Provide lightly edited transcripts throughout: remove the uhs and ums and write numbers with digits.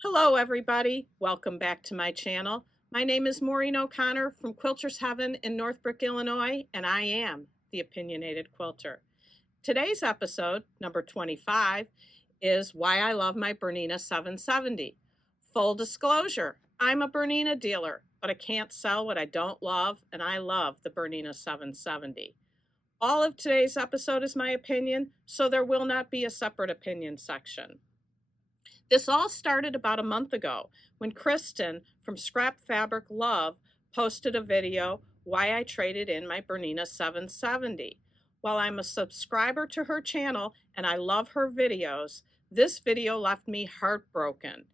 Hello everybody, welcome back to my channel. My name is Maureen O'Connor from Quilters Heaven in Northbrook, Illinois, and I am the Opinionated Quilter. Today's episode, number 25, is why I love my Bernina 770. Full disclosure, I'm a Bernina dealer, but I can't sell what I don't love, and I love the Bernina 770. All of today's episode is my opinion, so there will not be a separate opinion section. This all started about a month ago when Kristen from Scrap Fabric Love posted a video why I traded in my Bernina 770. While I'm a subscriber to her channel and I love her videos, this video left me heartbroken.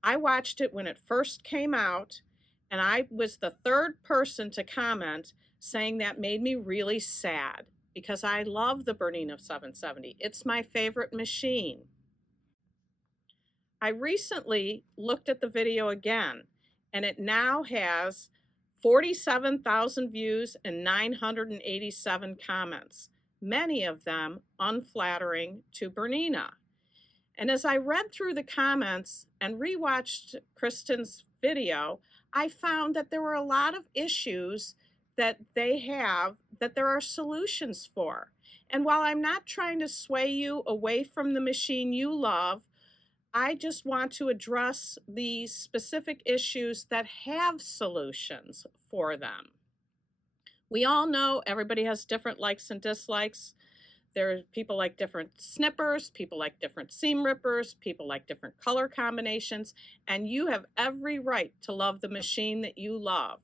I watched it when it first came out, and I was the third person to comment saying that made me really sad because I love the Bernina 770. It's my favorite machine. I recently looked at the video again, and it now has 47,000 views and 987 comments, many of them unflattering to Bernina. And as I read through the comments and rewatched Kristen's video, I found that there were a lot of issues that they have that there are solutions for. And while I'm not trying to sway you away from the machine you love, I just want to address the specific issues that have solutions for them. We all know everybody has different likes and dislikes. There are people like different snippers, people like different seam rippers, people like different color combinations, and you have every right to love the machine that you love.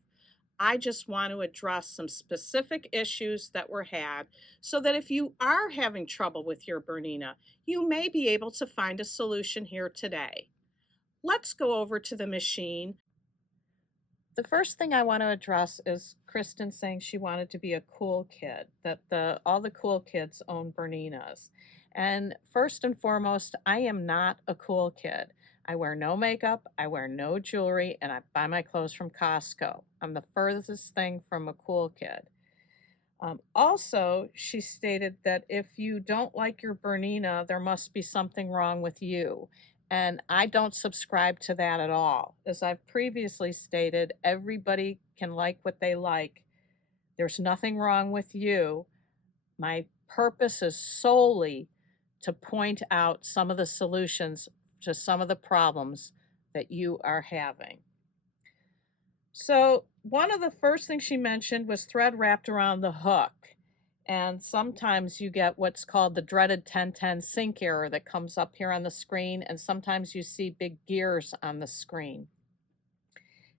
I just want to address some specific issues that were had so that if you are having trouble with your Bernina, you may be able to find a solution here today. Let's go over to the machine. The first thing I want to address is Kristen saying she wanted to be a cool kid, that all the cool kids own Berninas. And first and foremost, I am not a cool kid. I wear no makeup, I wear no jewelry, and I buy my clothes from Costco. I'm the furthest thing from a cool kid. Also, she stated that if you don't like your Bernina, there must be something wrong with you. And I don't subscribe to that at all. As I've previously stated, everybody can like what they like. There's nothing wrong with you. My purpose is solely to point out some of the solutions to some of the problems that you are having. So one of the first things she mentioned was thread wrapped around the hook. And sometimes you get what's called the dreaded 1010 sync error that comes up here on the screen, and sometimes you see big gears on the screen.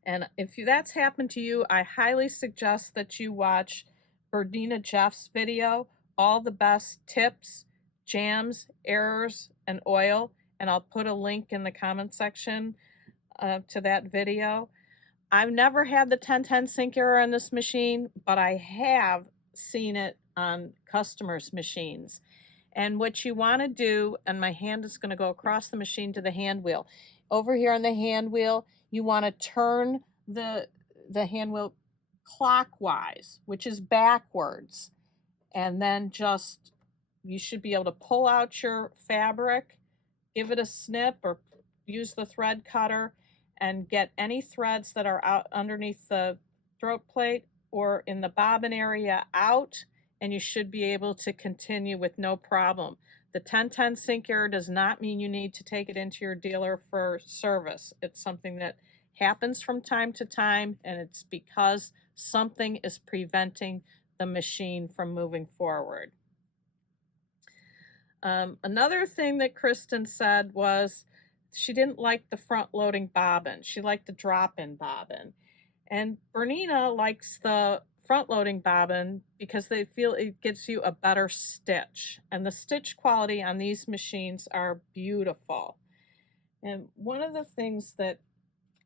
And if that's happened to you, I highly suggest that you watch Bernina Jeff's video, All the Best Tips, Jams, Errors, and Oil, and I'll put a link in the comment section to that video. I've never had the 1010 sync error on this machine, but I have seen it on customers' machines. And what you want to do, and my hand is going to go across the machine to the hand wheel. Over here on the hand wheel, you want to turn the hand wheel clockwise, which is backwards. And then you should be able to pull out your fabric, give it a snip, or use the thread cutter and get any threads that are out underneath the throat plate or in the bobbin area out, and you should be able to continue with no problem. The 1010 sync error does not mean you need to take it into your dealer for service. It's something that happens from time to time, and it's because something is preventing the machine from moving forward. Another thing that Kristen said was she didn't like the front-loading bobbin. She liked the drop-in bobbin. And Bernina likes the front-loading bobbin because they feel it gives you a better stitch. And the stitch quality on these machines are beautiful. And one of the things that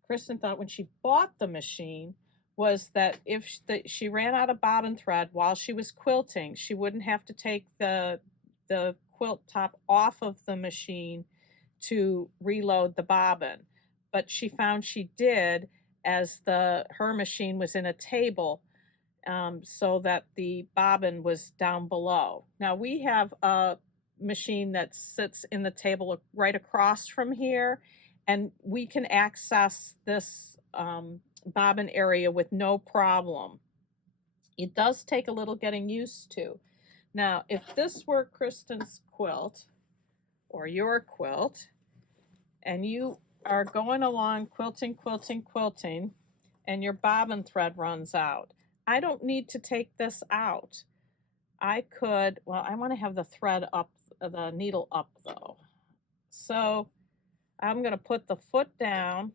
Kristen thought when she bought the machine was that if she ran out of bobbin thread while she was quilting, she wouldn't have to take the quilt top off of the machine to reload the bobbin. But she found she did, as her machine was in a table, so that the bobbin was down below. Now we have a machine that sits in the table right across from here, and we can access this bobbin area with no problem. It does take a little getting used to. Now, if this were Kristen's quilt or your quilt, and you are going along quilting, quilting, quilting, and your bobbin thread runs out, I don't need to take this out. I could, well, I want to have the thread up, the needle up though. So I'm going to put the foot down,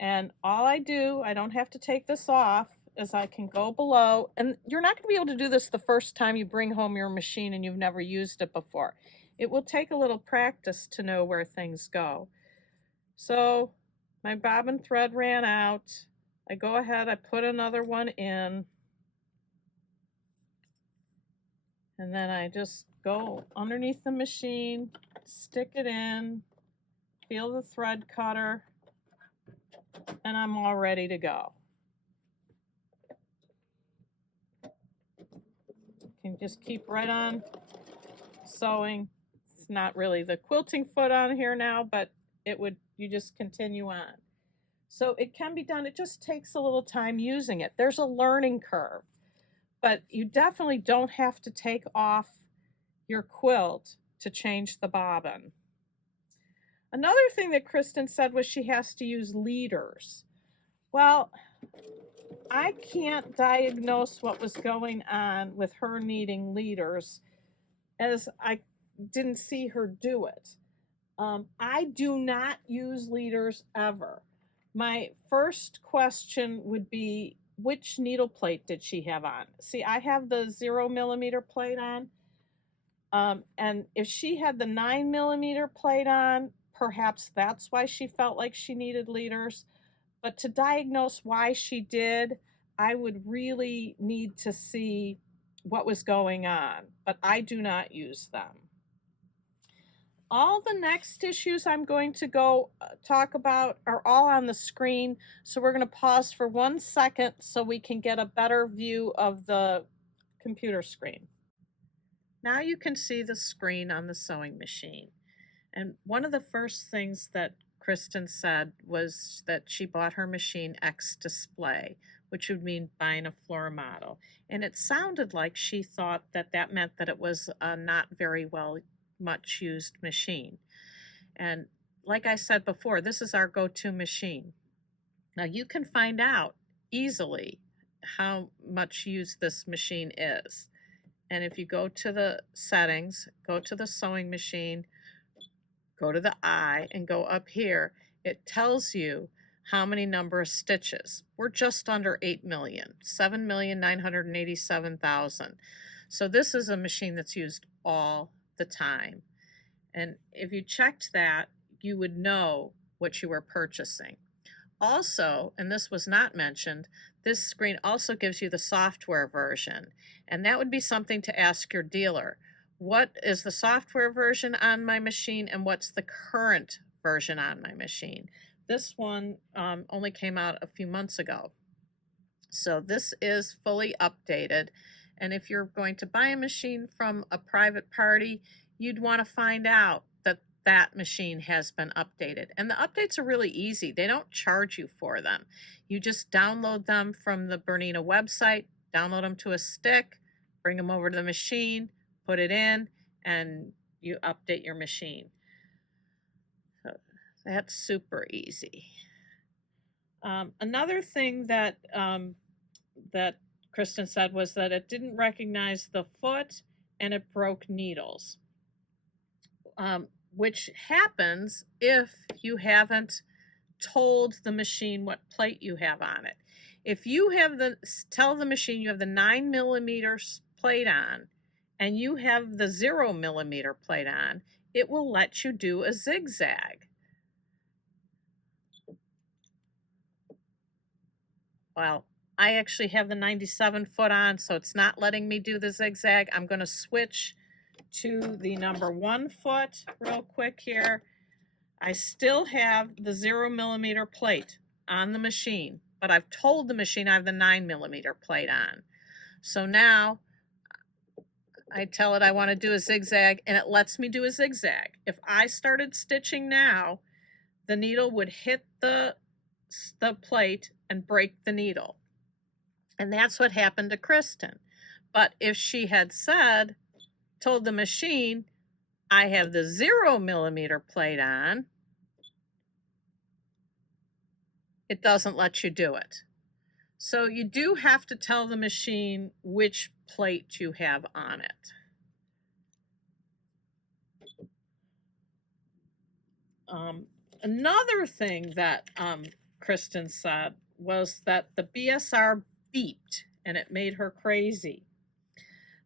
and all I do, I don't have to take this off, is I can go below, and you're not going to be able to do this the first time you bring home your machine and you've never used it before. It will take a little practice to know where things go. So my bobbin thread ran out. I go ahead, I put another one in, and then I just go underneath the machine, stick it in, feel the thread cutter, and I'm all ready to go. You can just keep right on sewing. It's not really the quilting foot on here now, but it would, you just continue on. So it can be done. It just takes a little time using it. There's a learning curve, but you definitely don't have to take off your quilt to change the bobbin. Another thing that Kristen said was she has to use leaders. Well, I can't diagnose what was going on with her needing leaders, as I didn't see her do it. I do not use leaders ever. My first question would be, which needle plate did she have on? See, I have the 0mm plate on. And if she had the 9mm plate on, perhaps that's why she felt like she needed leaders. But to diagnose why she did, I would really need to see what was going on. But I do not use them. All the next issues I'm going to go talk about are all on the screen. So we're going to pause for 1 second so we can get a better view of the computer screen. Now you can see the screen on the sewing machine. And one of the first things that Kristen said was that she bought her machine X display, which would mean buying a floor model. And it sounded like she thought that that meant that it was a not very much used machine. And like I said before, this is our go-to machine. Now you can find out easily how much used this machine is. And if you go to the settings, go to the sewing machine, go to the eye, and go up here, it tells you how many number of stitches. We're just under 8 million, 7,987,000. So this is a machine that's used all the time. And if you checked that, you would know what you were purchasing. Also, and this was not mentioned, this screen also gives you the software version. And that would be something to ask your dealer. What is the software version on my machine, and what's the current version on my machine? This one only came out a few months ago. So this is fully updated. And if you're going to buy a machine from a private party, you'd want to find out that that machine has been updated. And the updates are really easy. They don't charge you for them. You just download them from the Bernina website, download them to a stick, bring them over to the machine, put it in, and you update your machine. So that's super easy. Another thing that that Kristen said was that it didn't recognize the foot and it broke needles, which happens if you haven't told the machine what plate you have on it. If you have tell the machine you have the 9mm plate on and you have the 0mm plate on, it will let you do a zigzag. Well, I actually have the 97 foot on, so it's not letting me do the zigzag. I'm going to switch to the number 1 foot real quick here. I still have the 0mm plate on the machine, but I've told the machine I have the 9mm plate on. So now I tell it I want to do a zigzag, and it lets me do a zigzag. If I started stitching now, the needle would hit the plate and break the needle. And that's what happened to Kristen. But if she had told the machine, I have the 0 millimeter plate on, it doesn't let you do it. So you do have to tell the machine which plate you have on it. Another thing that Kristen said was that the BSR beeped and it made her crazy.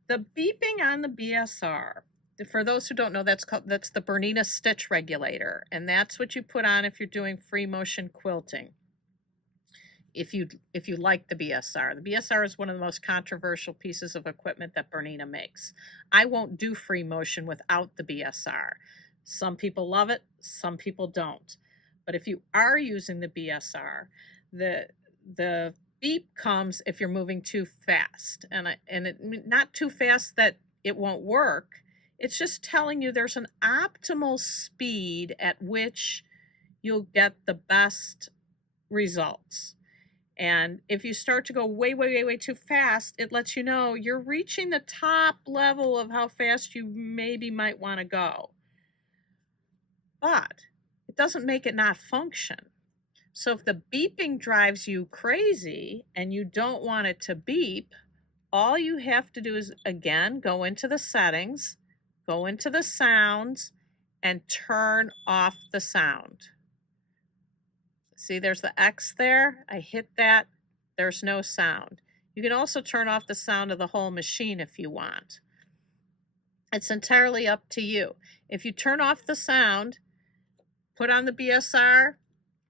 The beeping on the BSR, for those who don't know, that's the Bernina stitch regulator, and that's what you put on if you're doing free motion quilting. If you like the BSR is one of the most controversial pieces of equipment that Bernina makes. I won't do free motion without the BSR. Some people love it, some people don't. But if you are using the BSR, the beep comes if you're moving too fast, and not too fast that it won't work. It's just telling you there's an optimal speed at which you'll get the best results. And if you start to go way, way, way, way too fast, it lets you know you're reaching the top level of how fast you maybe might want to go. But it doesn't make it not function. So if the beeping drives you crazy and you don't want it to beep, all you have to do is, again, go into the settings, go into the sounds, and turn off the sound. See, there's the X there. I hit that. There's no sound. You can also turn off the sound of the whole machine if you want. It's entirely up to you. If you turn off the sound, put on the BSR,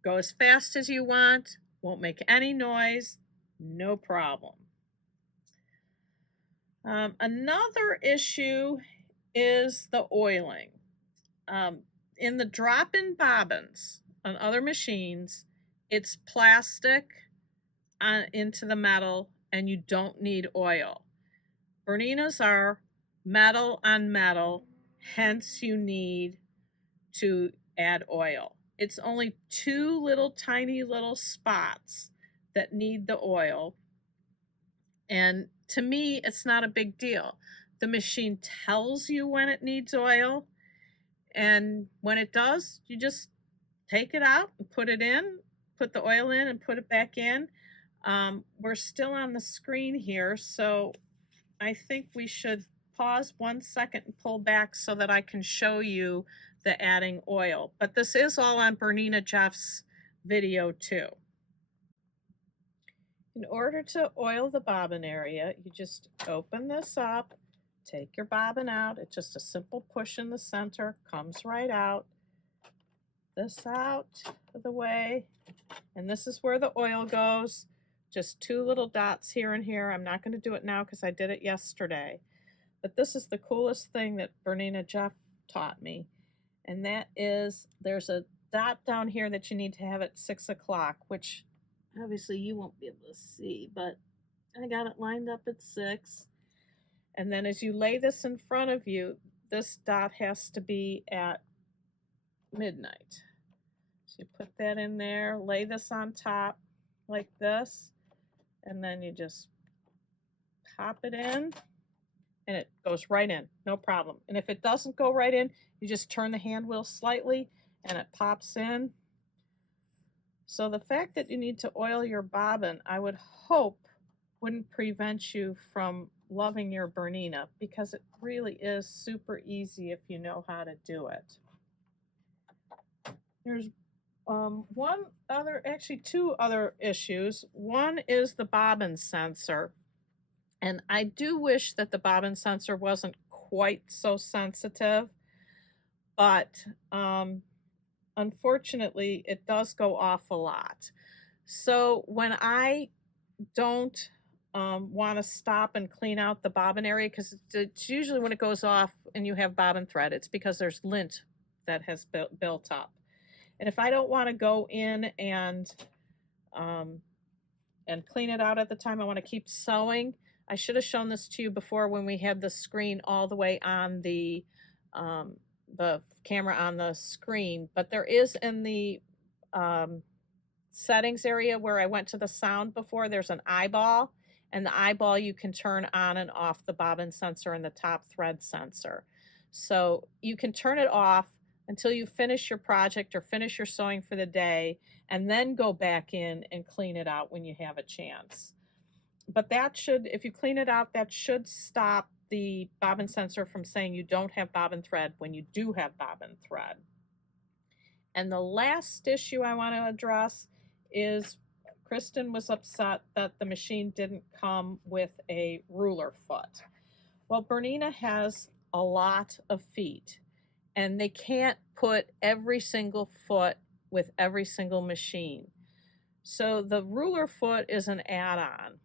go as fast as you want, won't make any noise, no problem. Another issue is the oiling. In the drop-in bobbins on other machines, it's plastic into the metal and you don't need oil. Berninas are metal on metal, hence you need to add oil. It's only 2 little tiny little spots that need the oil, and to me it's not a big deal. The machine tells you when it needs oil, and when it does, you just take it out and put it in, put the oil in and put it back in. We're still on the screen here, so I think we should pause 1 second and pull back so that I can show you the adding oil. But this is all on Bernina Jeff's video too. In order to oil the bobbin area, you just open this up, take your bobbin out. It's just a simple push in the center, comes right out. This out of the way, and this is where the oil goes. Just 2 little dots here and here. I'm not going to do it now because I did it yesterday. But this is the coolest thing that Bernina Jeff taught me. And that is, there's a dot down here that you need to have at 6 o'clock, which obviously you won't be able to see, but I got it lined up at 6. And then as you lay this in front of you, this dot has to be at midnight. So you put that in there, lay this on top like this, and then you just pop it in, and it goes right in, no problem. And if it doesn't go right in, you just turn the hand wheel slightly and it pops in. So the fact that you need to oil your bobbin, I would hope, wouldn't prevent you from loving your Bernina, because it really is super easy if you know how to do it. There's two other issues. One is the bobbin sensor. And I do wish that the bobbin sensor wasn't quite so sensitive, but unfortunately it does go off a lot. So when I don't want to stop and clean out the bobbin area, because it's usually when it goes off and you have bobbin thread, it's because there's lint that has built up. And if I don't want to go in and clean it out at the time, I want to keep sewing. I should have shown this to you before when we had the screen all the way on the the camera on the screen, but there is in the settings area where I went to the sound before, there's an eyeball, and the eyeball you can turn on and off the bobbin sensor and the top thread sensor. So you can turn it off until you finish your project or finish your sewing for the day, and then go back in and clean it out when you have a chance. But that should, if you clean it out, that should stop the bobbin sensor from saying you don't have bobbin thread when you do have bobbin thread. And the last issue I want to address is Kristen was upset that the machine didn't come with a ruler foot. Well, Bernina has a lot of feet, and they can't put every single foot with every single machine. So the ruler foot is an add-on.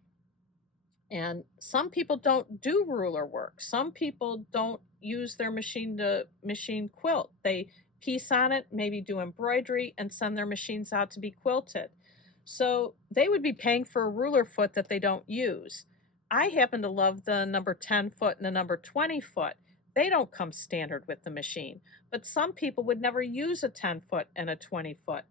And some people don't do ruler work. Some people don't use their machine to machine quilt. They piece on it, maybe do embroidery, and send their machines out to be quilted. So they would be paying for a ruler foot that they don't use. I happen to love the number 10 foot and the number 20 foot. They don't come standard with the machine, but some people would never use a 10 foot and a 20 foot.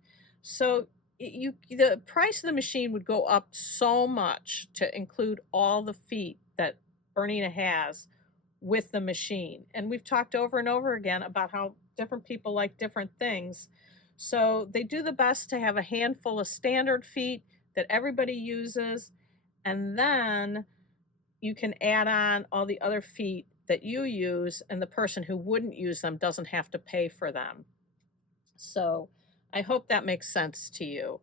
So the price of the machine would go up so much to include all the feet that Bernina has with the machine. And we've talked over and over again about how different people like different things. So they do the best to have a handful of standard feet that everybody uses, and then you can add on all the other feet that you use, and the person who wouldn't use them doesn't have to pay for them. So I hope that makes sense to you.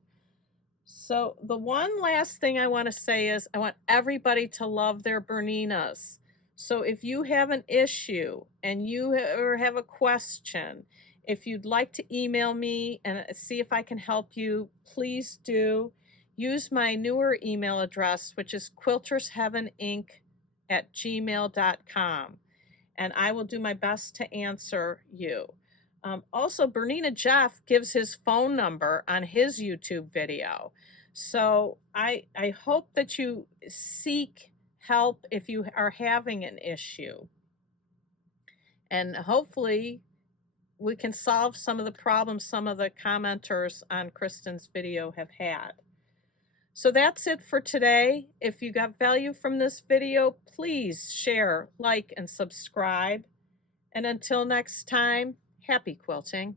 So the one last thing I want to say is I want everybody to love their Berninas. So if you have an issue and you have a question, if you'd like to email me and see if I can help you, please do. Use my newer email address, which is quiltersheaveninc@gmail.com, and I will do my best to answer you. Also, Bernina Jeff gives his phone number on his YouTube video. So I hope that you seek help if you are having an issue. And hopefully we can solve some of the problems some of the commenters on Kristen's video have had. So that's it for today. If you got value from this video, please share, like, and subscribe. And until next time, happy quilting.